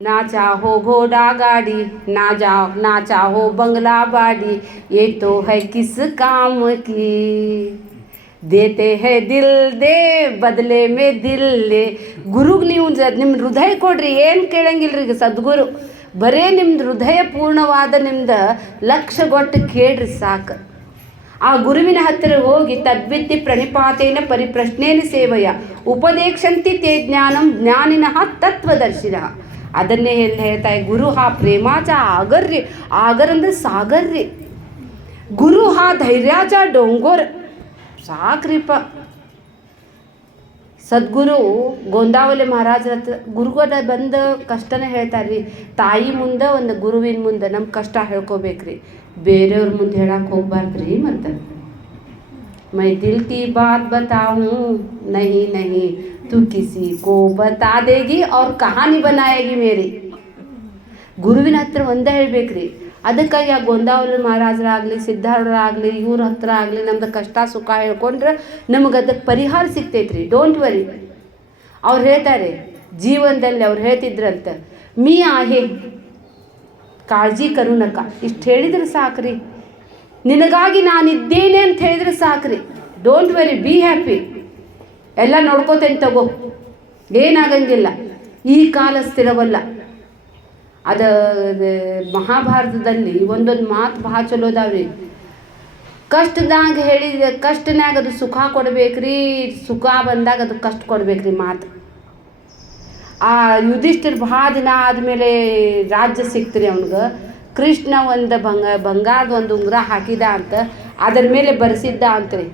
ना चाहो घोड़ा गाड़ी ना चाहो बंगला बाड़ी, ये तो है किस काम की। देते हैं दिल दे ಬದಲೆ ಮೇ ದಿಲ್ಲೆ. ಗುರುಗೆ ನೀವು ನಿಮ್ಮ ಹೃದಯ ಕೊಡ್ರಿ, ಏನು ಕೇಳಂಗಿಲ್ರಿ. ಈಗ ಸದ್ಗುರು ಬರೇ ನಿಮ್ದು ಹೃದಯ ಪೂರ್ಣವಾದ ನಿಮ್ದು ಲಕ್ಷ ಕೊಟ್ಟು ಕೇಳ್ರಿ ಸಾಕು. ಆ ಗುರುವಿನ ಹತ್ತಿರ ಹೋಗಿ ತದ್ವಿದ್ಯೆ ಪ್ರಣಿಪಾತೇನ ಪರಿಪ್ರಶ್ನೇನ ಸೇವಯ ಉಪದೇಶಂತಿ ತೇ ಜ್ಞಾನಂ ಜ್ಞಾನಿನಃ ತತ್ವದರ್ಶಿನಃ. ಅದನ್ನೇ ಹೇಳ್ತಾ ಗುರು ಹಾ ಪ್ರೇಮಾचा आगर रे. आगर ಅಂದ್ರೆ ಸಾಗರ್ ರೀ. ಗುರು ಹಾ ಧೈರ್ಯಾचा डोंगर. ಸಾಕ್ರಿಪ್ಪ. ಸದ್ಗುರು ಗೋಂದಾವಲೆ ಮಹಾರಾಜರ ಹತ್ರ ಗುರುಗಳ ಬಂದು ಕಷ್ಟನೇ ಹೇಳ್ತಾರೆ ರೀ. ತಾಯಿ ಮುಂದೆ ಒಂದು ಗುರುವಿನ ಮುಂದೆ ನಮ್ಮ ಕಷ್ಟ ಹೇಳ್ಕೊಬೇಕ್ರಿ, ಬೇರೆಯವ್ರ ಮುಂದೆ ಹೇಳಕ್ಕೆ ಹೋಗ್ಬಾರ್ದ್ರಿ. ಮತ್ತು मैं दिल की बात बताऊं नहीं नहीं तू किसी को बता देगी और कहानी बनाएगी मेरी. ಗುರುವಿನ ಹತ್ರ ಒಂದೇ ಹೇಳ್ಬೇಕ್ರಿ. ಅದಕ್ಕಾಗಿ ಆ ಗೋಂದಾವಲ ಮಹಾರಾಜರಾಗಲಿ ಸಿದ್ಧಾರೂಢರಾಗಲಿ ಇವ್ರ ಹತ್ರ ಆಗಲಿ ನಮ್ದು ಕಷ್ಟ ಸುಖ ಹೇಳ್ಕೊಂಡ್ರೆ ನಮಗೆ ಅದಕ್ಕೆ ಪರಿಹಾರ ಸಿಗ್ತೈತ್ರಿ. Don't worry. ಅವ್ರು ಹೇಳ್ತಾರೆ ಜೀವನದಲ್ಲಿ ಅವ್ರು ಹೇಳ್ತಿದ್ರಂತ, ಮೀ ಆಹೆ ಕಾಳಜಿ ಕರು ನಕ. ಇಷ್ಟು ಹೇಳಿದ್ರೆ ಸಾಕ್ರಿ. ನಿನಗಾಗಿ ನಾನಿದ್ದೇನೆ ಅಂತ ಹೇಳಿದ್ರೆ ಸಾಕ್ರಿ. Don't worry, be happy. ಎಲ್ಲ ನೋಡ್ಕೋತೇನೆ ತಗೋ, ಏನಾಗಂಗಿಲ್ಲ. ಈ ಕಾಲ ಸ್ಥಿರವಲ್ಲ. ಅದು ಮಹಾಭಾರತದಲ್ಲಿ ಒಂದೊಂದು ಮಾತು ಭಾಳ ಚಲೋದಾವ್ರಿ. ಕಷ್ಟದಾಗ ಹೇಳಿದ ಕಷ್ಟನಾಗ ಅದು ಸುಖ ಕೊಡ್ಬೇಕ್ರಿ, ಸುಖ ಬಂದಾಗ ಅದು ಕಷ್ಟ ಕೊಡ್ಬೇಕ್ರಿ ಮಾತು. ಆ ಯುಧಿಷ್ಠಿರ್ ಭಾಳ ದಿನ ಆದಮೇಲೆ ರಾಜ್ಯ ಸಿಕ್ತ್ರಿ ಅವನಿಗೆ. ಕೃಷ್ಣ ಒಂದು ಬಂಗಾರದ ಒಂದು ಉಂಗುರ ಹಾಕಿದ ಅಂತ ಅದರ ಮೇಲೆ ಬರೆಸಿದ್ದ ಅಂತ್ರಿ,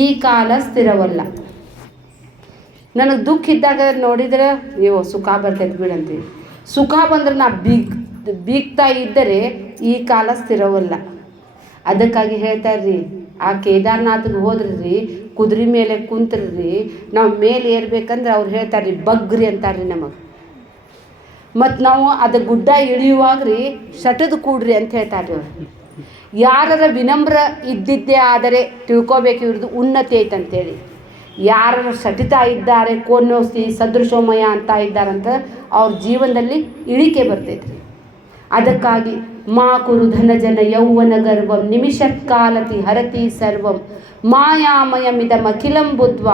ಈ ಕಾಲ ಸ್ಥಿರವಲ್ಲ. ನನಗೆ ದುಃಖ ಇದ್ದಾಗ ನೋಡಿದ್ರೆ ಅಯ್ಯೋ ಸುಖ ಬರ್ತೈತೆ ಬಿಡಂತೀವಿ. ಸುಖ ಬಂದ್ರೆ ನಾ ಬೀಗ್ತಾ ಇದ್ದರೆ ಈ ಕಾಲ ಸ್ಥಿರವಲ್ಲ. ಅದಕ್ಕಾಗಿ ಹೇಳ್ತಾರ್ರಿ, ಆ ಕೇದಾರ್ನಾಥ್ಗೆ ಹೋದ್ರಿ ಕುದುರೆ ಮೇಲೆ ಕುಂತ್ರಿ, ನಾವು ಮೇಲೆ ಏರ್ಬೇಕಂದ್ರೆ ಅವ್ರು ಹೇಳ್ತಾರ್ರಿ ಬಗ್ರಿ ಅಂತಾರ್ರಿ ನಮಗೆ. ಮತ್ತು ನಾವು ಅದು ಗುಡ್ಡ ಇಳಿಯುವಾಗ್ರಿ ಶಟದ ಕೂಡ್ರಿ ಅಂತ ಹೇಳ್ತಾರೆ ಅವ್ರು. ಯಾರರ ವಿನಮ್ರ ಇದ್ದಿದ್ದೇ ಆದರೆ ತಿಳ್ಕೊಬೇಕು ಇವ್ರದ್ದು ಉನ್ನತಿ ಐತಂತೇಳಿ. ಯಾರು ಸಟಿತಾ ಇದ್ದಾರೆ ಕೋನೋಸ್ತಿ ಸದೃಶೋಮಯ ಅಂತ ಇದ್ದಾರಂತ ಅವ್ರ ಜೀವನದಲ್ಲಿ ಇಳಿಕೆ ಬರ್ತೈತ್ರಿ. ಅದಕ್ಕಾಗಿ ಮಾ ಕುರು ಧನಜನ ಯೌವನ ಗರ್ವಂ ನಿಮಿಷತ್ಕಾಲತಿ ಹರತಿ ಸರ್ವಂ ಮಾಯಾಮಯಮಿದಮಖಿಲಂ ಬುದ್ಧ್ವ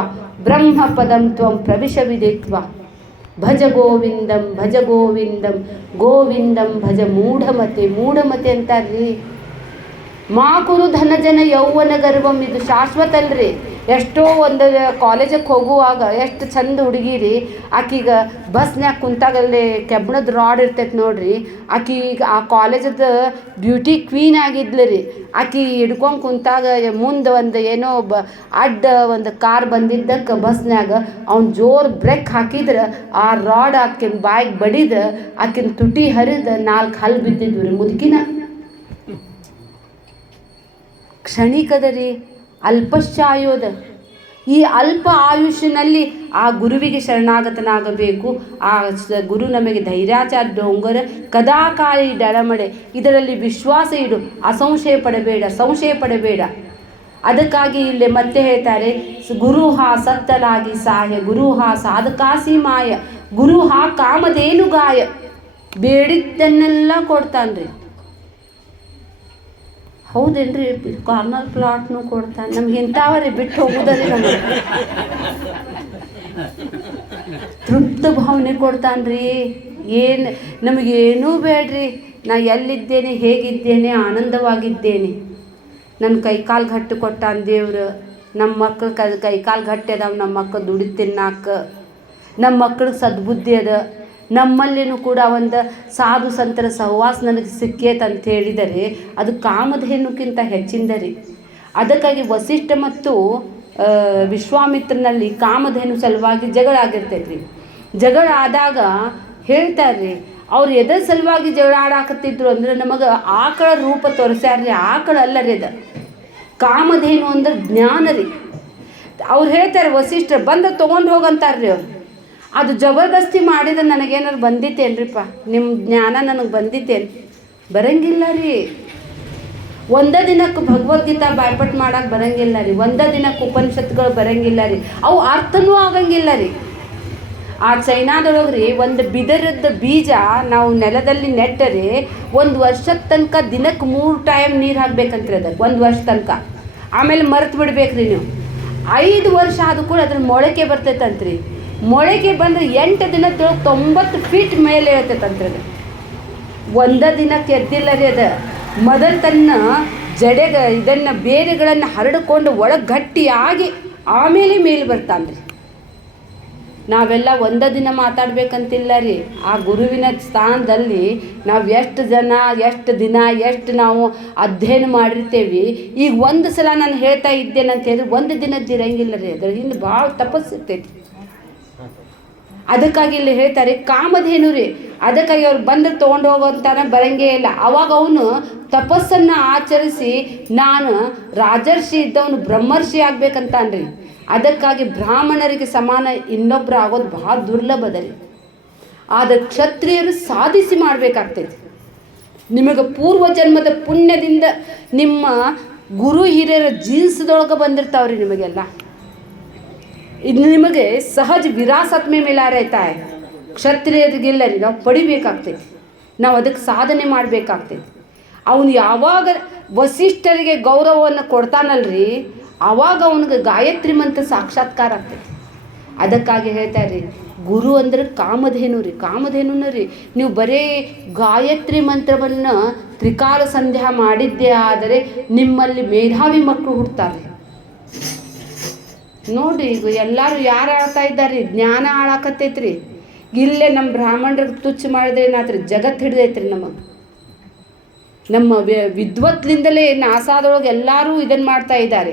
ಬ್ರಹ್ಮ ಪದಂ ತ್ವಂ ಪ್ರವಿಶ ವಿದಿತ್ವ. ಭಜ ಗೋವಿಂದಂ ಭಜ ಗೋವಿಂದಂ ಗೋವಿಂದಂ ಭಜ ಮೂಢಮತೆ. ಮೂಢಮತೆ ಅಂತಾರ್ರಿ. ಮಾ ಕುರು ಧನಜನ ಯೌವನ ಗರ್ವಂ, ಇದು ಶಾಶ್ವತ ಅಲ್ರಿ. ಎಷ್ಟೋ ಒಂದು ಕಾಲೇಜಿಗೆ ಹೋಗುವಾಗ ಎಷ್ಟು ಚಂದ ಹುಡುಗಿರಿ, ಆಕಿಗೆ ಬಸ್ನ್ಯಾಗ ಕುಂತಾಗಲ್ಲಿ ಕೆಬ್ಬಣದ ರಾಡ್ ಇರ್ತೈತೆ ನೋಡ್ರಿ, ಆಕಿ ಆ ಕಾಲೇಜದ ಬ್ಯೂಟಿ ಕ್ವೀನ್ ಆಗಿದ್ಲು ರೀ. ಆಕಿ ಹಿಡ್ಕೊಂಡು ಕುಂತಾಗ ಮುಂದೆ ಒಂದು ಏನೋ ಅಡ್ಡ ಒಂದು ಕಾರ್ ಬಂದಿದ್ದಕ್ಕೆ ಬಸ್ನ್ಯಾಗ ಅವ್ನು ಜೋರು ಬ್ರೇಕ್ ಹಾಕಿದ್ರೆ ಆ ರಾಡ್ ಆಕಿನ ಬಾಯಿಗೆ ಬಡಿದ ಆಕಿನ ತುಟಿ ಹರಿದ 4 ಹಲ್ಲು ಬಿದ್ದಿದ್ವು ರೀ. ಮುದುಕಿನ ಕ್ಷಣಿಕದ ರೀ, ಅಲ್ಪಶ್ಚಾಯೋದ. ಈ ಅಲ್ಪ ಆಯುಷ್ಯನಲ್ಲಿ ಆ ಗುರುವಿಗೆ ಶರಣಾಗತನಾಗಬೇಕು. ಆ ಗುರು ನಮಗೆ ಧೈರ್ಯಾಚಾರ ಡೊಂಗರ ಕದಾಕಾಲಿ ಡಳಮಡೆ. ಇದರಲ್ಲಿ ವಿಶ್ವಾಸ ಇಡು, ಅಸಂಶಯ ಪಡಬೇಡ, ಸಂಶಯ ಪಡಬೇಡ. ಅದಕ್ಕಾಗಿ ಇಲ್ಲಿ ಮತ್ತೆ ಹೇಳ್ತಾರೆ, ಗುರು ಹಾ ಸತ್ತಲಾಗಿ ಸಾಯ ಗುರು ಹಾ ಸಾಧಕಾಸಿ ಮಾಯ ಗುರು ಹಾ ಕಾಮಧೇನು ಗಾಯ. ಬೇಡಿದ್ದನ್ನೆಲ್ಲ ಕೊಡ್ತಾನ್ರಿ. ಹೌದೇನ್ರಿ? ಕಾರ್ನರ್ ಪ್ಲಾಟ್ನು ಕೊಡ್ತಾನೆ. ನಮ್ಗೆ ಇಂಥವರೇ ಬಿಟ್ಟು ಹೋಗೋದ್ರಿ. ನಮಗೆ ತೃಪ್ತ ಭಾವನೆ ಕೊಡ್ತಾನ್ರಿ. ಏನು ನಮಗೇನೂ ಬೇಡ್ರಿ. ನಾ ಎಲ್ಲಿದ್ದೇನೆ, ಹೇಗಿದ್ದೇನೆ, ಆನಂದವಾಗಿದ್ದೇನೆ. ನನ್ನ ಕೈಕಾಲು ಗಟ್ಟಿ ಕೊಟ್ಟಾನ ದೇವ್ರು. ನಮ್ಮ ಮಕ್ಳು ಕೈಕಾಲು ಗಟ್ಟಿ ಅದಾವ. ನಮ್ಮ ಮಕ್ಕಳು ದುಡಿ ತಿನ್ನಾಕ, ನಮ್ಮ ಮಕ್ಳಿಗೆ ಸದ್ಬುದ್ಧಿ ಅದ. ನಮ್ಮಲ್ಲಿನೂ ಕೂಡ ಒಂದು ಸಾಧು ಸಂತರ ಸಹವಾಸ ನನಗೆ ಸಿಕ್ಕೇತ ಅಂತ ಹೇಳಿದರೆ ಅದು ಕಾಮಧೇನುಕ್ಕಿಂತ ಹೆಚ್ಚಿಂದರಿ. ಅದಕ್ಕಾಗಿ ವಸಿಷ್ಠ ಮತ್ತು ವಿಶ್ವಾಮಿತ್ರನಲ್ಲಿ ಕಾಮಧೇನು ಸಲುವಾಗಿ ಜಗಳ ಆಗಿರ್ತೈತ್ರಿ. ಜಗಳ ಆದಾಗ ಹೇಳ್ತಾರ್ರಿ, ಅವ್ರು ಎದ್ರ ಸಲುವಾಗಿ ಜಗಳ ಆಡಾಕತ್ತಿದ್ರು ಅಂದ್ರೆ ನಮಗೆ ಆಕಳ ರೂಪ ತೋರಿಸ್ಯಾರ್ರಿ. ಆಕಳ ಅಲ್ಲರಿ ಅದು, ಕಾಮಧೇನು ಅಂದ್ರೆ ಜ್ಞಾನ ರೀ. ಅವ್ರು ಹೇಳ್ತಾರೆ ವಸಿಷ್ಠ ಬಂದು ತೊಗೊಂಡು ಹೋಗಂತಾರ್ರಿ. ಅವ್ರು ಅದು ಜಬರ್ದಸ್ತಿ ಮಾಡಿದ್ರೆ ನನಗೇನಾರು ಬಂದಿತ್ತೇನ್ರಿಪ್ಪ, ನಿಮ್ಮ ಜ್ಞಾನ ನನಗೆ ಬಂದಿತ್ತೇನು? ಬರಂಗಿಲ್ಲ ರೀ. ಒಂದೇ ದಿನಕ್ಕೆ ಭಗವದ್ಗೀತಾ ಬಾಯ್ಪಟ್ ಮಾಡೋಕೆ ಬರಂಗಿಲ್ಲ ರೀ. ಒಂದೇ ದಿನಕ್ಕೆ ಉಪನಿಷತ್ಗಳು ಬರಂಗಿಲ್ಲ ರೀ. ಅವು ಅರ್ಥನೂ ಆಗಂಗಿಲ್ಲ ರೀ. ಆ ಚೈನಾದೊಳಗೆ ರೀ ಒಂದು ಬಿದರದ ಬೀಜ ನಾವು ನೆಲದಲ್ಲಿ ನೆಟ್ಟರೆ 1 ವರ್ಷದ ತನಕ ದಿನಕ್ಕೆ 3 ಟೈಮ್ ನೀರು ಹಾಕ್ಬೇಕಂತ್ರಿ ಅದಕ್ಕೆ 1 ವರ್ಷ ತನಕ. ಆಮೇಲೆ ಮರೆತು ಬಿಡ್ಬೇಕ್ರಿ ನೀವು. 5 ವರ್ಷ ಆದ ಕೂಡ ಅದ್ರ ಮೊಳಕೆ ಬರ್ತೈತಂತ್ರಿ. ಮೊಳಕೆ ಬಂದರೆ 8 ದಿನದೊಳಗೆ 90 ಫೀಟ್ ಮೇಲೆ ಹೇಳ್ತೈತಂತ್ರಿ ಅದು. ಒಂದೇ ದಿನಕ್ಕೆ ಎದ್ದಿಲ್ಲ ರೀ ಅದು. ಮೊದಲು ತನ್ನ ಜಡೆಗೆ ಇದನ್ನು ಬೇರೆಗಳನ್ನು ಹರಡಿಕೊಂಡು ಒಳಗೆ ಗಟ್ಟಿಯಾಗಿ ಆಮೇಲೆ ಮೇಲೆ ಬರ್ತಾನೆ ರೀ. ನಾವೆಲ್ಲ ಒಂದೇ ದಿನ ಮಾತಾಡ್ಬೇಕಂತಿಲ್ಲ ರೀ. ಆ ಗುರುವಿನ ಸ್ಥಾನದಲ್ಲಿ ನಾವು ಎಷ್ಟು ಜನ, ಎಷ್ಟು ದಿನ, ಎಷ್ಟು ನಾವು ಅಧ್ಯಯನ ಮಾಡಿರ್ತೇವೆ. ಈಗ ಒಂದು ಸಲ ನಾನು ಹೇಳ್ತಾ ಇದ್ದೇನೆ ಅಂತ ಹೇಳಿದ್ರೆ 1 ದಿನದ್ದು ಇರಂಗಿಲ್ಲ ರೀ. ಅದ್ರ ಹಿಂದೆ ಭಾಳ ತಪಸ್ಸಿರ್ತೈತಿ. ಅದಕ್ಕಾಗಿ ಇಲ್ಲಿ ಹೇಳ್ತಾರೆ ಕಾಮಧೇನು ರೀ. ಅದಕ್ಕಾಗಿ ಅವ್ರು ಬಂದ್ರೆ ತೊಗೊಂಡು ಹೋಗೋಂತಾನೆ ಬರಂಗೇ ಇಲ್ಲ. ಅವಾಗ ಅವನು ತಪಸ್ಸನ್ನು ಆಚರಿಸಿ ನಾನು ರಾಜರ್ಷಿ ಇದ್ದವನು ಬ್ರಹ್ಮರ್ಷಿ ಆಗ್ಬೇಕಂತಾನ್ರಿ. ಅದಕ್ಕಾಗಿ ಬ್ರಾಹ್ಮಣರಿಗೆ ಸಮಾನ ಇನ್ನೊಬ್ಬರು ಆಗೋದು ಭಾಳ ದುರ್ಲಭದ ರೀ. ಆದರೆ ಕ್ಷತ್ರಿಯರು ಸಾಧಿಸಿ ಮಾಡಬೇಕಾಗ್ತೈತಿ. ನಿಮಗೆ ಪೂರ್ವ ಜನ್ಮದ ಪುಣ್ಯದಿಂದ ನಿಮ್ಮ ಗುರು ಹಿರಿಯರ ಜೀನ್ಸ್ದೊಳಗೆ ಬಂದಿರ್ತಾವ್ರಿ ನಿಮಗೆಲ್ಲ. ಇದು ನಿಮಗೆ ಸಹಜ ವಿರಾಸತ್ ಮೇ ಮಿಲಾ रहता है. ಕ್ಷತ್ರಿಯರಿಗಿಲ್ಲ ರೀ. ನಾವು ಪಡಿಬೇಕಾಗ್ತೈತಿ. ನಾವು ಅದಕ್ಕೆ ಸಾಧನೆ ಮಾಡಬೇಕಾಗ್ತೈತಿ. ಅವನು ಯಾವಾಗ ವಸಿಷ್ಠರಿಗೆ ಗೌರವವನ್ನು ಕೊಡ್ತಾನಲ್ರಿ, ಆವಾಗ ಅವನಿಗೆ ಗಾಯತ್ರಿ ಮಂತ್ರ ಸಾಕ್ಷಾತ್ಕಾರ ಆಗ್ತೈತಿ. ಅದಕ್ಕಾಗಿ ಹೇಳ್ತಾರೆ ಗುರು ಅಂದರೆ ಕಾಮಧೇನು ರೀ. ಕಾಮಧೇನು ರೀ. ನೀವು ಬರೀ ಗಾಯತ್ರಿ ಮಂತ್ರವನ್ನು ತ್ರಿಕಾಲ ಸಂಧ್ಯಾ ಮಾಡಿದ್ದೇ ಆದರೆ ನಿಮ್ಮಲ್ಲಿ ಮೇಧಾವಿ ಮಕ್ಕಳು ಹುಡ್ತಾರೆ ನೋಡಿರಿ. ಈಗ ಎಲ್ಲರೂ ಯಾರು ಆಳ್ತಾ ಇದ್ದಾರೆ? ಜ್ಞಾನ ಹಾಳಾಕತ್ತೈತ್ರಿ. ಇಲ್ಲೇ ನಮ್ಮ ಬ್ರಾಹ್ಮಣರಿಗೆ ತುಚ್ಛ ಮಾಡಿದ್ರೆ ಏನಾತ್ರಿ? ಜಗತ್ತು ಹಿಡ್ದೈತ್ರಿ. ನಮ್ಮ ವಿದ್ವತ್ಲಿಂದಲೇ ನಾಸಾದೊಳಗೆ ಎಲ್ಲರೂ ಇದನ್ನು ಮಾಡ್ತಾ ಇದ್ದಾರೆ.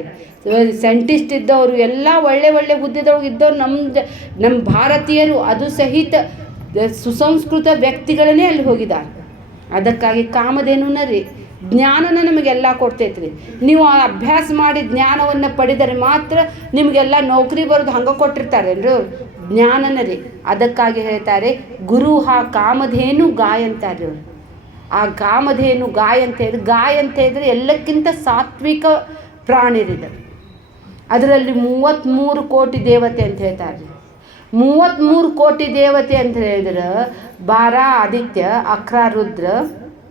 ಸೈಂಟಿಸ್ಟ್ ಇದ್ದವರು ಎಲ್ಲ ಒಳ್ಳೆ ಹುದ್ದೆದೊಳಗೆ ಇದ್ದವ್ರು ನಮ್ಮ ಭಾರತೀಯರು ಅದು ಸಹಿತ ಸುಸಂಸ್ಕೃತ ವ್ಯಕ್ತಿಗಳನ್ನೇ ಅಲ್ಲಿ ಹೋಗಿದ್ದಾರೆ. ಅದಕ್ಕಾಗಿ ಕಾಮಧೇನುನ ರೀ. ಜ್ಞಾನನ ನಮಗೆಲ್ಲ ಕೊಡ್ತೈತ್ರಿ. ನೀವು ಅಭ್ಯಾಸ ಮಾಡಿ ಜ್ಞಾನವನ್ನು ಪಡೆದರೆ ಮಾತ್ರ ನಿಮಗೆಲ್ಲ ನೌಕರಿ ಬರೋದು ಹಂಗೆ ಕೊಟ್ಟಿರ್ತಾರೇನ್ರಿ ಜ್ಞಾನನ ರೀ. ಅದಕ್ಕಾಗಿ ಹೇಳ್ತಾರೆ ಗುರು ಕಾಮಧೇನು ಗಾಯ ಅಂತಾರೆ ಅವರು. ಆ ಕಾಮಧೇನು ಗಾಯ ಅಂತ ಹೇಳಿದ್ರೆ ಎಲ್ಲಕ್ಕಿಂತ ಸಾತ್ವಿಕ ಪ್ರಾಣಿರಿದೆ. ಅದರಲ್ಲಿ 33 ಕೋಟಿ ದೇವತೆ ಅಂತ ಹೇಳ್ತಾರೆ. 33 ಕೋಟಿ ದೇವತೆ ಅಂತ ಹೇಳಿದ್ರೆ 12 ಆದಿತ್ಯ, 11 ರುದ್ರ,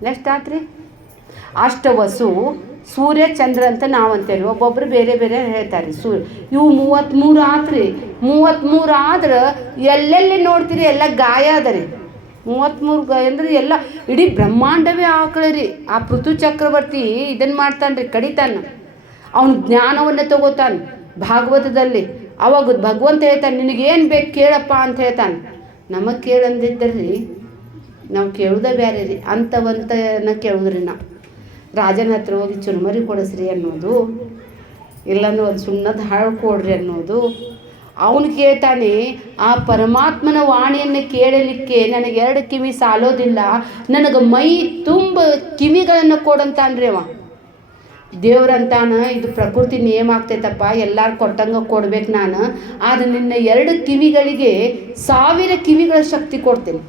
ನೆಕ್ಸ್ಟ್ ಆತ್ರಿ ಅಷ್ಟವಸು, ಸೂರ್ಯ, ಚಂದ್ರ ಅಂತ ನಾವು ಅಂತೇಳಿ ಒಬ್ಬೊಬ್ರು ಬೇರೆ ಬೇರೆ ಹೇಳ್ತಾರೆ. ಇವು 33 ಆತ್ರಿ. 33 ಆದ್ರೆ ಎಲ್ಲೆಲ್ಲಿ ನೋಡ್ತೀರಿ ಎಲ್ಲ ಗಾಯ ಅದ ರೀ. 33 ಅಂದ್ರೆ ಎಲ್ಲ ಇಡೀ ಬ್ರಹ್ಮಾಂಡವೇ ಆಕಳ್ರಿ. ಆ ಪೃಥು ಚಕ್ರವರ್ತಿ ಇದನ್ನು ಮಾಡ್ತಾನೆ ರೀ, ಕಡಿತಾನೆ. ಅವನು ಜ್ಞಾನವನ್ನು ತಗೋತಾನೆ ಭಾಗವತದಲ್ಲಿ. ಅವಾಗ ಭಗವಂತ ಹೇಳ್ತಾನೆ ನಿನಗೇನು ಬೇಕು ಕೇಳಪ್ಪ ಅಂತ ಹೇಳ್ತಾನೆ. ನಮಗೆ ಕೇಳಂದಿದ್ದರ್ರಿ ನಾವು ಕೇಳೋದೇ ಬೇರೆ ರೀ. ಅಂಥವಂತನ ಕೇಳಿದ್ರಿ ನಾವು. ರಾಜನ ಹತ್ರ ಹೋಗಿ ಚುರುಮರಿ ಕೊಡಿಸ್ರಿ ಅನ್ನೋದು, ಇಲ್ಲಾಂದ್ರೆ ಒಂದು ಸುಣ್ಣದ ಹಾಳು ಕೊಡ್ರಿ ಅನ್ನೋದು. ಅವನು ಕೇಳ್ತಾನೆ ಆ ಪರಮಾತ್ಮನ ವಾಣಿಯನ್ನು ಕೇಳಲಿಕ್ಕೆ ನನಗೆ 2 ಕಿವಿ ಸಾಲೋದಿಲ್ಲ, ನನಗೆ ಮೈ ತುಂಬ ಕಿವಿಗಳನ್ನು ಕೊಡಂತಾನ್ರಿ ಅವ. ದೇವ್ರಂತಾನ ಇದು ಪ್ರಕೃತಿ ನಿಯಮ ಆಗ್ತೈತಪ್ಪ, ಎಲ್ಲರೂ ಕೊಟ್ಟಂಗೆ ಕೊಡ್ಬೇಕು ನಾನು. ಆದರೆ ನಿನ್ನ 2 ಕಿವಿಗಳಿಗೆ 1000 ಕಿವಿಗಳ ಶಕ್ತಿ ಕೊಡ್ತೇನೆ.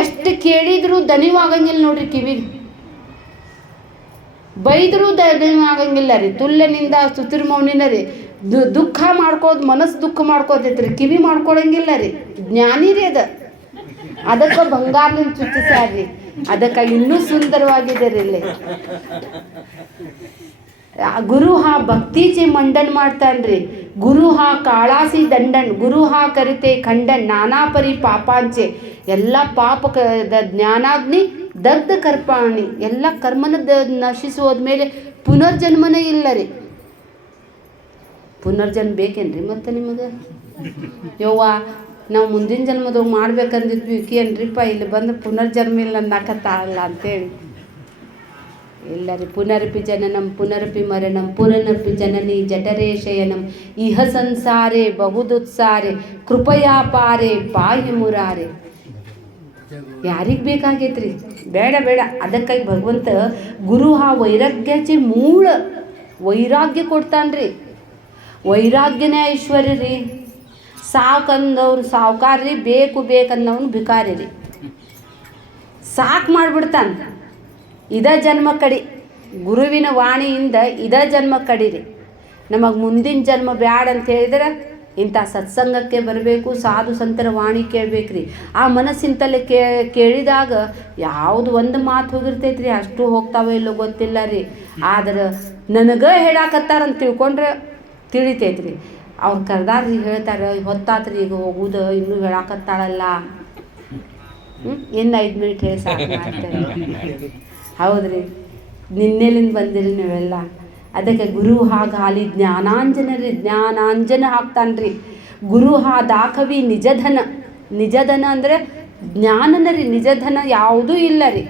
ಎಷ್ಟು ಕೇಳಿದರೂ ದಣಿವಾಗಂಗಿಲ್ಲ ನೋಡ್ರಿ ಕಿವಿಗೆ. ಬೈದರೂ ಆಗಂಗಿಲ್ಲ ರೀ. ತುಲ್ಯನಿಂದ ಸುತಿರ್ಮೌನಿನ ರೀ. ದುಃಖ ಮಾಡ್ಕೋದು, ಮನಸ್ಸು ದುಃಖ ಮಾಡ್ಕೋತೈತ್ರಿ, ಕಿವಿ ಮಾಡ್ಕೊಳಂಗಿಲ್ಲ ರೀ. ಜ್ಞಾನಿ ರೀ ಅದಕ್ಕೆ ಬಂಗಾರಲಿಂದ ಚುಚ್ಚಿಸ್ಯಾರ್ರಿ. ಅದಕ್ಕಾಗಿ ಇನ್ನೂ ಸುಂದರವಾಗಿದೆ ರೀ ಇಲ್ಲಿ. ಗುರು ಭಕ್ತಿಚೆ ಮಂಡನ್ ಮಾಡ್ತಾನ್ರಿ. ಗುರು ಕಾಳಾಸಿ ದಂಡನ್, ಗುರು ಕರಿತೆ ಖಂಡನ್, ನಾನಾ ಪರಿ ಪಾಪಾಂಚೆ. ಎಲ್ಲ ಪಾಪ ಜ್ಞಾನಾಗ್ನಿ ದಗ್ಧ ಕರ್ಪಾಣಿ. ಎಲ್ಲ ಕರ್ಮನ ನಶಿಸೋದ್ಮೇಲೆ ಪುನರ್ಜನ್ಮನೇ ಇಲ್ಲ ರೀ. ಪುನರ್ಜನ್ಮ ಬೇಕೇನ್ರಿ ಮತ್ತೆ ನಿಮಗೆ? ಯವ್ವ ನಾವು ಮುಂದಿನ ಜನ್ಮದಾಗ ಮಾಡ್ಬೇಕಂದಿದ್ವಿ ಏನ್ರಿಪ್ಪ, ಇಲ್ಲಿ ಬಂದು ಪುನರ್ಜನ್ಮ ಇಲ್ಲ ಅನ್ನಕತ್ತಾರಲ್ಲ ಅಂತೇಳಿ. ಇಲ್ಲ ರೀ. ಪುನರಪಿ ಜನನಂ ಪುನರಪಿ ಮರಣಂ ಪುನರಪಿ ಜನನಿ ಜಠರೇ ಶಯನಂ ಇಹ ಸಂಸಾರೇ ಬಹುದುತ್ಸಾರೆ ಕೃಪಯಾ ಪಾರೆ ಪಾಹಿ ಮುರಾರೆ. ಯಾರಿಗೆ ಬೇಕಾಗೈತ್ರಿ? ಬೇಡ. ಅದಕ್ಕಾಗಿ ಭಗವಂತ ಗುರು ವೈರಾಗ್ಯಚೆ ಮೂಲ ವೈರಾಗ್ಯ ಕೊಡ್ತಾನ್ರಿ. ವೈರಾಗ್ಯನೇ ಐಶ್ವರ್ಯ ರೀ. ಸಾಕಂದವ್ರು ಸಾವುಕಾರ ರೀ, ಬೇಕಂದವನು ಭಿಕಾರಿ ರೀ. ಸಾಕು ಮಾಡಿಬಿಡ್ತಾನೆ. ಇದ ಜನ್ಮ ಕಡಿ ಗುರುವಿನ ವಾಣಿಯಿಂದ ಇದ ಜನ್ಮ ಕಡಿರಿ. ನಮಗೆ ಮುಂದಿನ ಜನ್ಮ ಬ್ಯಾಡ ಅಂತ ಹೇಳಿದ್ರೆ ಇಂಥ ಸತ್ಸಂಗಕ್ಕೆ ಬರಬೇಕು, ಸಾಧು ಸಂತರ ವಾಣಿ ಕೇಳಬೇಕ್ರಿ. ಆ ಮನಸ್ಸಿಂತಲೇ ಕೇಳಿದಾಗ ಯಾವುದು ಒಂದು ಮಾತು ಹೋಗಿರ್ತೈತ್ರಿ, ಅಷ್ಟು ಹೋಗ್ತಾವೋ ಇಲ್ಲೋ ಗೊತ್ತಿಲ್ಲ ರೀ. ಆದ್ರೆ ನನಗೆ ಹೇಳಾಕತ್ತಾರಂತ ತಿಳ್ಕೊಂಡ್ರೆ ತಿಳಿತೈತ್ರಿ. ಅವ್ರು ಕರ್ದಾರ್ರಿ, ಹೇಳ್ತಾರೆ ಹೊತ್ತಾತ್ರಿ ಈಗ ಹೋಗುದು, ಇನ್ನೂ ಹೇಳಾಕತ್ತಾಳಲ್ಲ, ಇನ್ನು 5 ಮಿನಿಟ್ ಹೇಳಿ ಸಾಕು ಮಾಡ್ತೇನೆ. ಹೌದ್ರಿ, ನಿನ್ನೆಲಿಂದ ಬಂದಿರಿ ನೀವೆಲ್ಲ. ಅದಕ್ಕೆ ಗುರು ಹಾಗಾಲಿ ಜ್ಞಾನಾಂಜನ ರೀ, ಜ್ಞಾನಾಂಜನ ಹಾಕ್ತಾನ್ರಿ ಗುರು. ದಾಖವಿ ನಿಜಧನ. ನಿಜಧನ ಅಂದರೆ ಜ್ಞಾನನ ರೀ, ನಿಜಧನ ಯಾವುದೂ ಇಲ್ಲ ರೀ.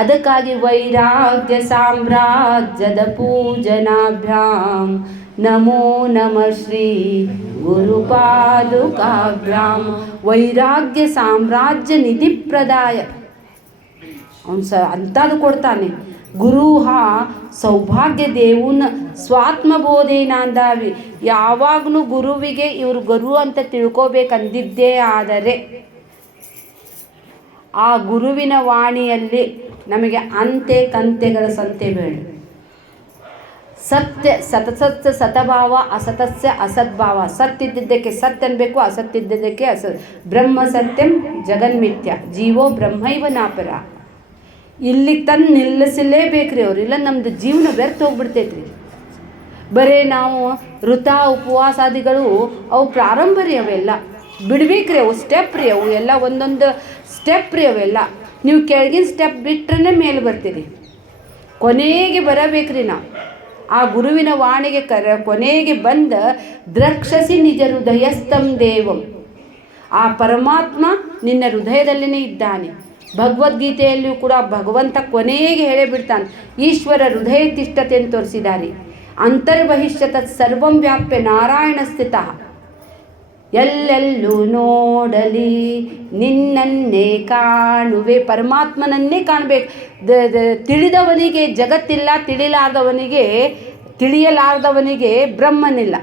ಅದಕ್ಕಾಗಿ ವೈರಾಗ್ಯ ಸಾಮ್ರಾಜ್ಯದ ಪೂಜನಾಭ್ಯಾಂ ನಮೋ ನಮಃ ಶ್ರೀ ಗುರುಪಾದುಕಾಭ್ಯಾಂ. ವೈರಾಗ್ಯ ಸಾಮ್ರಾಜ್ಯ ನಿಧಿ ಪ್ರದಾಯ. ಅವನು ಅಂಥದ್ದು ಕೊಡ್ತಾನೆ. ಗುರು ಸೌಭಾಗ್ಯ ದೇವುನ ಸ್ವಾತ್ಮಬೋಧೇನ ಅಂದಾವಿ. ಯಾವಾಗಲೂ ಗುರುವಿಗೆ ಇವರು ಗುರು ಅಂತ ತಿಳ್ಕೋಬೇಕಂದಿದ್ದೇ ಆದರೆ ಆ ಗುರುವಿನ ವಾಣಿಯಲ್ಲಿ ನಮಗೆ ಅಂತೆ ಕಂತೆಗಳ ಸಂತೆ ಬೇಡ. ಸತ್ಯ ಸತಸತ್ಯ ಸತಭಾವ, ಅಸತಸ್ಯ ಅಸದ್ಭಾವ. ಸತ್ತಿದ್ದಕ್ಕೆ ಸತ್ಯ ಅನ್ಬೇಕು, ಅಸತ್ತಿದ್ದಕ್ಕೆ ಬ್ರಹ್ಮ ಸತ್ಯಂ ಜಗನ್ಮಿಥ್ಯ ಜೀವೋ ಬ್ರಹ್ಮೈವ ನಾಪರ. ಇಲ್ಲಿಗೆ ತಂದು ನಿಲ್ಲಿಸಲೇಬೇಕ್ರಿ ಅವ್ರು, ಇಲ್ಲ ನಮ್ದು ಜೀವನ ವ್ಯರ್ಥ ಹೋಗ್ಬಿಡ್ತೈತ್ರಿ. ಬರೀ ನಾವು ವೃತ ಉಪವಾಸಾದಿಗಳು ಅವು ಪ್ರಾರಂಭ ರೀ, ಅವೆಲ್ಲ ಬಿಡ್ಬೇಕ್ರಿ, ಅವು ಸ್ಟೆಪ್ ರೀ, ಅವು ಎಲ್ಲ ಒಂದೊಂದು ಸ್ಟೆಪ್ ರೀ ಅವೆಲ್ಲ. ನೀವು ಕೆಳಗಿನ ಸ್ಟೆಪ್ ಬಿಟ್ರೆ ಮೇಲೆ ಬರ್ತೀರಿ. ಕೊನೆಗೆ ಬರಬೇಕ್ರಿ ನಾವು ಆ ಗುರುವಿನ ವಾಣಿಗೆ ಕೊನೆಗೆ ಬಂದ ದ್ರಕ್ಷಸಿ ನಿಜ ಹೃದಯಸ್ಥಂ ದೇವಂ. ಆ ಪರಮಾತ್ಮ ನಿನ್ನ ಹೃದಯದಲ್ಲೇ ಇದ್ದಾನೆ. ಭಗವದ್ಗೀತೆಯಲ್ಲಿಯೂ ಕೂಡ ಭಗವಂತ ಕೊನೆಗೆ ಹೇಳಿಬಿಡ್ತಾನೆ, ಈಶ್ವರ ಹೃದಯ ತಿಷ್ಠತೆ ಅಂತ ತೋರಿಸಿದ್ದಾರೆ. ಅಂತರ್ಬಹಿಷ್ಯ ತತ್ ಸರ್ವಂ ವ್ಯಾಪ್ಯ ನಾರಾಯಣ ಸ್ಥಿತ. ಎಲ್ಲೆಲ್ಲೂ ನೋಡಲಿ ನಿನ್ನನ್ನೇ ಕಾಣುವೆ. ಪರಮಾತ್ಮನನ್ನೇ ಕಾಣಬೇಕು. ತಿಳಿದವನಿಗೆ ಜಗತ್ತಿಲ್ಲ, ತಿಳಿಯಲಾರ್ದವನಿಗೆ ಬ್ರಹ್ಮನಿಲ್ಲ.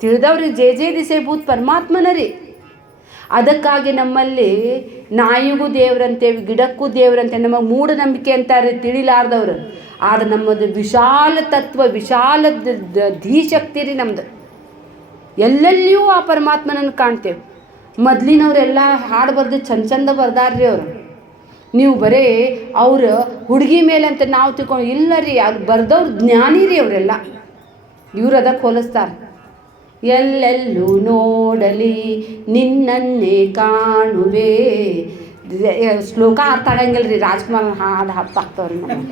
ತಿಳಿದವ್ರಿಗೆ ಜೇ ದಿಸೆಭೂತ್ ಪರಮಾತ್ಮನ ರೀ. ಅದಕ್ಕಾಗಿ ನಮ್ಮಲ್ಲಿ ನಾಯಿಗೂ ದೇವ್ರಂತೇವೆ, ಗಿಡಕ್ಕೂ ದೇವ್ರಂತೇವೆ. ನಮ್ಮ ಮೂಢನಂಬಿಕೆ ಅಂತಾರೆ ತಿಳಿಲಾರ್ದವ್ರು. ಆದರೆ ನಮ್ಮದು ವಿಶಾಲ ತತ್ವ, ವಿಶಾಲ ಧೀಶಕ್ತಿ ರೀ ನಮ್ಮದು. ಎಲ್ಲೆಲ್ಲಿಯೂ ಆ ಪರಮಾತ್ಮನನ್ನು ಕಾಣ್ತೇವೆ. ಮೊದಲಿನವರೆಲ್ಲ ಹಾಡು ಬರೆದು ಚಂದ ಬರ್ದಾರ್ರಿ ಅವರು. ನೀವು ಬರೇ ಅವ್ರ ಹುಡುಗಿ ಮೇಲೆ ಅಂತ ನಾವು ತಿಳ್ಕೊಂಡು ಇಲ್ಲ ರೀ, ಅದು ಬರ್ದವ್ರು ಜ್ಞಾನಿ ರೀ ಅವರೆಲ್ಲ. ಇವ್ರು ಅದಕ್ಕೆ ಹೋಲಿಸ್ತಾರೆ. ಎಲ್ಲೆಲ್ಲೂ ನೋಡಲಿ ನಿನ್ನನ್ನೇ ಕಾಣುವೆ. ಶ್ಲೋಕ ಅರ್ಥ ಆಗಂಗಿಲ್ಲ ರೀ, ರಾಜ್ಕುಮಾರ್ ಹಾಡು ಹಾಕ್ತಾವ್ರಿ ನಾವು.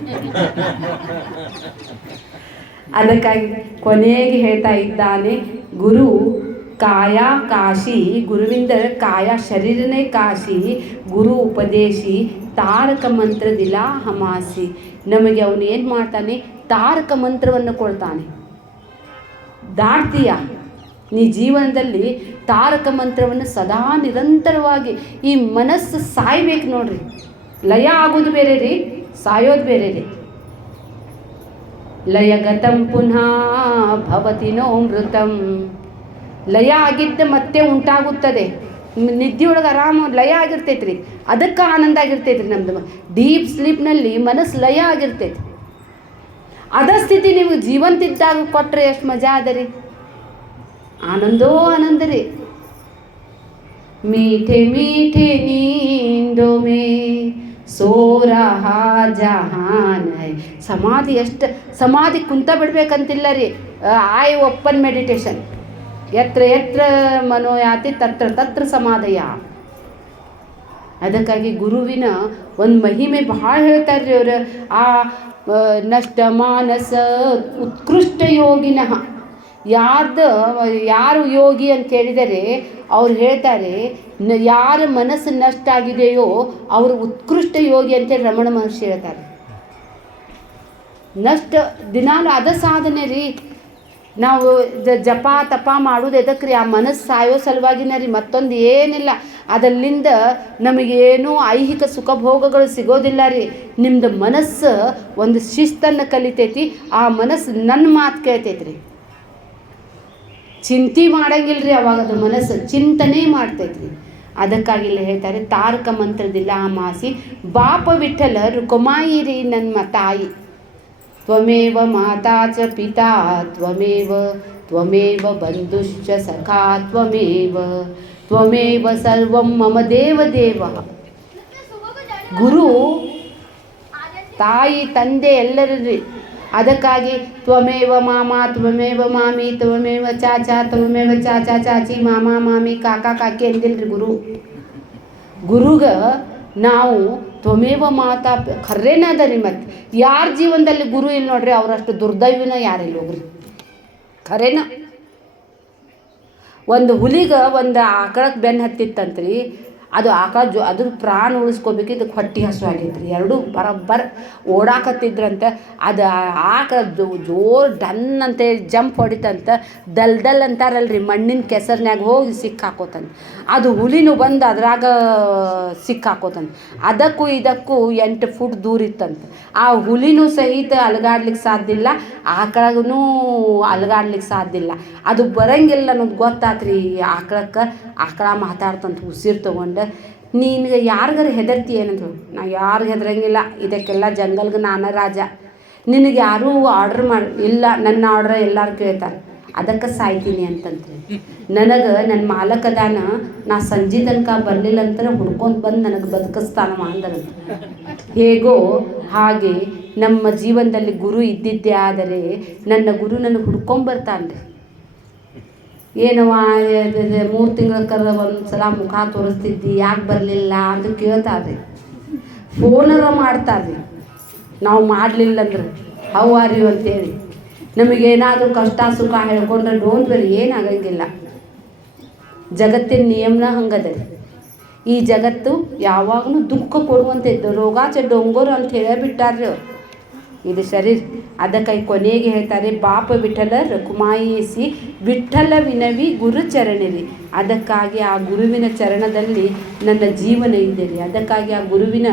ಅದಕ್ಕಾಗಿ ಕೊನೆಗೆ ಹೇಳ್ತಾ ಇದ್ದಾನೆ, ಗುರು ಕಾಯ ಕಾಶಿ. ಗುರುವಿಂದ ಕಾಯ ಶರೀರನೇ ಕಾಶಿ, ಗುರು ಉಪದೇಶಿ ತಾರಕ ಮಂತ್ರದಿಲ್ಲ ಹಮಾಸಿ. ನಮಗೆ ಅವನು ಏನು ಮಾಡ್ತಾನೆ, ತಾರಕ ಮಂತ್ರವನ್ನು ಕೊಡ್ತಾನೆ. ದಾಟ್ತೀಯ ನೀ ಜೀವನದಲ್ಲಿ ತಾರಕ ಮಂತ್ರವನ್ನು ಸದಾ ನಿರಂತರವಾಗಿ. ಈ ಮನಸ್ಸು ಸಾಯ್ಬೇಕು ನೋಡ್ರಿ. ಲಯ ಆಗೋದು ಬೇರೆ ರೀ, ಸಾಯೋದು ಬೇರೆ ರೀ. ಲಯಗತಂ ಪುನಃ ಭವತಿ ನೋ ಮೃತಂ. ಲಯ ಆಗಿದ್ದ ಮತ್ತೆ ಉಂಟಾಗುತ್ತದೆ. ನಿದ್ದೆಯೊಳಗೆ ಆರಾಮ ಲಯ ಆಗಿರ್ತೈತ್ರಿ, ಅದಕ್ಕೆ ಆನಂದ ಆಗಿರ್ತೈತ್ರಿ. ನಮ್ದು ಡೀಪ್ ಸ್ಲೀಪ್ನಲ್ಲಿ ಮನಸ್ಸು ಲಯ ಆಗಿರ್ತೈತಿ. ಅದ ಸ್ಥಿತಿ ನೀವು ಜೀವಂತಿದ್ದಾಗ ಕೊಟ್ಟರೆ ಎಷ್ಟು ಮಜಾ ಅದ ರೀ, ಆನಂದೋ ಆನಂದ ರೀ. ಮೀಠೆ ಮೀಠೆ ನೀಂದೋ ಮೇ ಸೋ ರಹಾ ಜಹಾನ್ ಹೈ. ಸಮಾಧಿ ಎಷ್ಟು ಸಮಾಧಿ ಕುಂತ ಬಿಡ್ಬೇಕಂತಿಲ್ಲ ರೀ. ಆಯ್ ಓಪನ್ ಮೆಡಿಟೇಷನ್. ಯತ್ರ ಯತ್ರ ಮನೋಯಾತಿ ತತ್ರ ತತ್ರ ಸಮಾಧಯ. ಅದಕ್ಕಾಗಿ ಗುರುವಿನ ಒಂದು ಮಹಿಮೆ ಭಾಳ ಹೇಳ್ತಾರೆ ರೀ ಅವರು. ಆ ನಷ್ಟ ಮಾನಸ ಉತ್ಕೃಷ್ಟ ಯೋಗಿನಃ. ಯಾರು ಯೋಗಿ ಅಂತ ಹೇಳಿದರೆ ಅವ್ರು ಹೇಳ್ತಾರೆ, ಯಾರ ಮನಸ್ಸು ನಷ್ಟ ಆಗಿದೆಯೋ ಅವರು ಉತ್ಕೃಷ್ಟ ಯೋಗಿ ಅಂತೇಳಿ ರಮಣ ಮಹರ್ಷಿ ಹೇಳ್ತಾರೆ. ನಷ್ಟ ದಿನಾಲು ಅದ ಸಾಧನೆ ರೀ. ನಾವು ಜಪ ತಪ ಮಾಡೋದು ಎದಕ್ಕೆ ರೀ, ಆ ಮನಸ್ಸು ಸಾಯೋ ಸಲುವಾಗಿನ ರೀ, ಮತ್ತೊಂದು ಏನಿಲ್ಲ. ಅದರಿಂದ ನಮಗೇನೂ ಐಹಿಕ ಸುಖ ಭೋಗಗಳು ಸಿಗೋದಿಲ್ಲ ರೀ. ನಿಮ್ಮದು ಮನಸ್ಸು ಒಂದು ಶಿಸ್ತನ್ನು ಕಲಿತೈತಿ. ಆ ಮನಸ್ಸು ನನ್ನ ಮಾತು ಕೇಳ್ತೈತಿ ರೀ. ಚಿಂತೆ ಮಾಡಂಗಿಲ್ಲ ರೀ, ಅವಾಗ ಅದು ಮನಸ್ಸು ಚಿಂತನೆ ಮಾಡ್ತೈತ್ರಿ. ಅದಕ್ಕಾಗಿ ಇಲ್ಲಿ ಹೇಳ್ತಾರೆ, ತಾರಕ ಮಂತ್ರದಿಲ್ಲ ಮಾಸಿ ಬಾಪ ವಿಠಲ ರುಕುಮಾಯಿ ರೀ ನನ್ನ ತಾಯಿ. ತ್ವಮೇವ ಮಾತಾ ಚ ಪಿತಾ ತ್ವಮೇವ ತ್ವಮೇವ ಬಂಧುಶ್ಚ ಸಖಾ ತ್ವಮೇವ ತ್ವಮೇವ ಸರ್ವಂ ಮಮ ದೇವ ದೇವ. ಗುರು ತಾಯಿ ತಂದೆ ಎಲ್ಲರಿರ್ರಿ. ಅದಕ್ಕಾಗಿ ತ್ವಮೇವ ಮಾಮ ತ್ವಮೇವ ಮಾಮಿ ತ್ವಮೇವ ಚಾಚಾ ತ್ವಮೇವ ಚಾಚಾ ಚಾಚಿ ಮಾಮ ಮಾಮಿ ಕಾಕಾ ಕಾಕಿ ಅಂದಿಲ್ರಿ ಗುರು. ಗುರುಗ ನಾವು ತ್ವಮೇವ ಮಾತಾ ಖರ್ರೇನ ಅದ ರೀ. ಮತ್ತು ಯಾರ ಜೀವನದಲ್ಲಿ ಗುರು ಇಲ್ಲ ನೋಡ್ರಿ ಅವರಷ್ಟು ದುರ್ದೈವಿನ ಯಾರಿಲ್ಲ ಹೋಗ್ರಿ, ಖರೇನ. ಒಂದು ಹುಲಿಗೆ ಒಂದು ಆಕಳಕ್ಕೆ ಬೆನ್ನು ಹತ್ತಿತ್ತಂತ್ರಿ. ಅದು ಆಕಳ ಅದ್ರ ಪ್ರಾಣ ಉಳಿಸ್ಕೋಬೇಕು, ಇದಕ್ಕೆ ಹೊಟ್ಟೆ ಹಸು ಆಗೈತ್ರಿ. ಎರಡೂ ಬರೋಬ್ಬರ ಓಡಾಕತ್ತಿದ್ರಂತೆ. ಅದು ಆಕಳ ಜೋರು ಡನ್ ಅಂತ ಜಂಪ್ ಹೊಡಿತಂತ. ದಲ್ ಅಂತಾರಲ್ರಿ, ಮಣ್ಣಿನ ಕೆಸರಿನಾಗ ಹೋಗಿ ಸಿಕ್ಕಾಕೋತಂತ. ಅದು ಹುಲಿನೂ ಬಂದು ಅದ್ರಾಗ ಸಿಕ್ಕಾಕೋತಂತ. ಅದಕ್ಕೂ ಇದಕ್ಕೂ 8 ಫುಟ್ ದೂರ ಇತ್ತಂತ. ಆ ಹುಲಿನೂ ಸಹಿತ ಅಲಗಾಡ್ಲಿಕ್ಕೆ ಸಾಧ್ಯ ಇಲ್ಲ, ಆಕಳಗೂ ಅಲಗಾಡ್ಲಿಕ್ಕೆ ಸಾಧ್ಯ ಇಲ್ಲ. ಅದು ಬರಂಗಿಲ್ಲ ಅನ್ನೋದು ಗೊತ್ತಾತ್ರಿ ಆಕಳಕ್ಕೆ. ಆಕಳ ಮಾತಾಡ್ತಂತ ಉಸಿರು ತೊಗೊಂಡು, ನಿನಗೆ ಯಾರಿಗಾರ ಹೆದರ್ತಿ ಏನಂದ್ರು. ನಾ ಯಾರಿಗೆ ಹೆದರಂಗಿಲ್ಲ, ಇದಕ್ಕೆಲ್ಲ ಜಂಗಲ್ಗೆ ನಾನೇ ರಾಜ. ನಿನಗೆ ಯಾರೂ ಆರ್ಡ್ರ್ ಮಾಡಿ ಇಲ್ಲ, ನನ್ನ ಆರ್ಡ್ರ್ ಎಲ್ಲರೂ ಕೇಳ್ತಾರೆ, ಅದಕ್ಕೆ ಸಾಯ್ತೀನಿ ಅಂತಂತ್ರಿ. ನನಗೆ ನನ್ನ ಮಾಲಕದಾನ, ನಾ ಸಂಜೆ ತನಕ ಬರಲಿಲ್ಲ ಅಂತಾರೆ ಹುಡ್ಕೊಂಡು ಬಂದು ನನಗೆ ಬದುಕಿಸ್ತಾನವ ಅಂದರಂತ. ಹೇಗೋ ಹಾಗೆ ನಮ್ಮ ಜೀವನದಲ್ಲಿ ಗುರು ಇದ್ದಿದ್ದೇ ಆದರೆ ನನ್ನ ಗುರು ನನಗೆ ಹುಡ್ಕೊಂಬರ್ತಾನೆ ರೀ. ಏನವ 3 ತಿಂಗಳ ಕರ ಒಂದು ಸಲ ಮುಖ ತೋರಿಸ್ತಿದ್ದಿ, ಯಾಕೆ ಬರಲಿಲ್ಲ ಅಂತ ಕೇಳ್ತಾರೆ. ಫೋನರ ಮಾಡ್ತಾರೆ. ನಾವು ಮಾಡಲಿಲ್ಲ ಅಂದ್ರೆ ಹೌ ಆರ್ ಯು ಅಂತೇಳಿ. ನಮಗೇನಾದರೂ ಕಷ್ಟ ಸುಖ ಹೇಳ್ಕೊಂಡ್ರೆ ಡೋಂಟ್ ವೆರಿ, ಏನಾಗಂಗಿಲ್ಲ. ಜಗತ್ತಿನ ನಿಯಮನ ಹಂಗದ. ಈ ಜಗತ್ತು ಯಾವಾಗಲೂ ದುಃಖ ಕೊಡುವಂಥದ್ದು. ರೋಗಾಚ ಡೊಂಗೋರು ಅಂತ ಹೇಳಿಬಿಟ್ಟಾರ್ರಿ ಇದು ಶರೀರ. ಅದಕ್ಕೆ ಕೊನೆಗೆ ಹೇಳ್ತಾರೆ, ಬಾಪ ವಿಠಲ ರಕುಮಾಯಿಸಿ ವಿಠಲ ವಿನವಿ ಗುರು ಚರಣರಿ. ಅದಕ್ಕಾಗಿ ಆ ಗುರುವಿನ ಚರಣದಲ್ಲಿ ನನ್ನ ಜೀವನ ಇದೆ ರೀ. ಅದಕ್ಕಾಗಿ ಆ ಗುರುವಿನ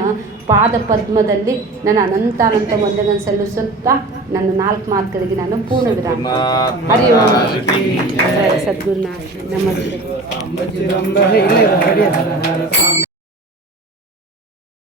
ಪಾದ ಪದ್ಮದಲ್ಲಿ ನನ್ನ ಅನಂತಾನಂತ ವಂದನೆಗಳನ್ನು ಸಲ್ಲಿಸುತ್ತಾ ನನ್ನ 4 ಮಾತುಗಳಿಗೆ ನಾನು ಪೂರ್ಣ ವಿರಾಮ. ಹರಿ ಓಂ. ಸದ್ಗುರುನಾಥ ನಮಸ್ತೆ.